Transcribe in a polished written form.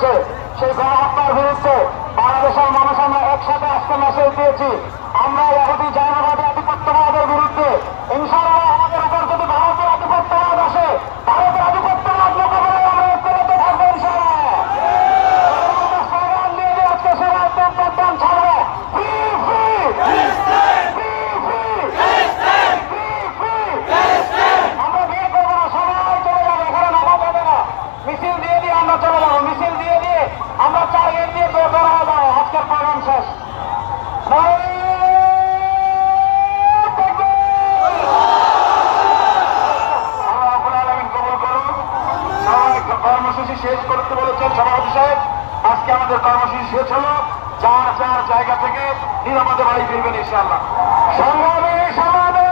সেই গণহত্যার বিরুদ্ধে বাংলাদেশের মানুষ আমরা একসাথে আজকে মেসেজ দিয়েছি। আমরা ইহুদি জায়গাবাদী আধিপত্যবাদের বিরুদ্ধে ইনশাআল্লাহ আমাদের উপর যদি ভারতের আধিপত্যবাদ আসে, ভারতের আধিপত্যবাদ মোকাবেলায় আমরা ঐক্যবদ্ধ থাকবো ইনশাআল্লাহ। স্লোগান দিয়ে দিয়ে আজকে সেরা উদ্যম ছাড়বো। আমরা বিয়ে করবো না, সবাই চলে যাবো, এখানে নামা যাবে না। মিছিল দিয়ে দিয়ে আমরা চলে যাবো, মিছিল দিয়ে দিয়ে আমরা টার্গেট দিয়ে বের করা যাবো। আজকের প্রোগ্রাম শেষ। কর্মসূচি শেষ করতে বলেছেন সভাপতি সাহেব। আজকে আমাদের কর্মসূচি শেষ হলো। যার যার জায়গা থেকে নিরাপদে বাড়ি ফিরবেন ইনশাআল্লাহ। সংগ্রামী সমাবেশ।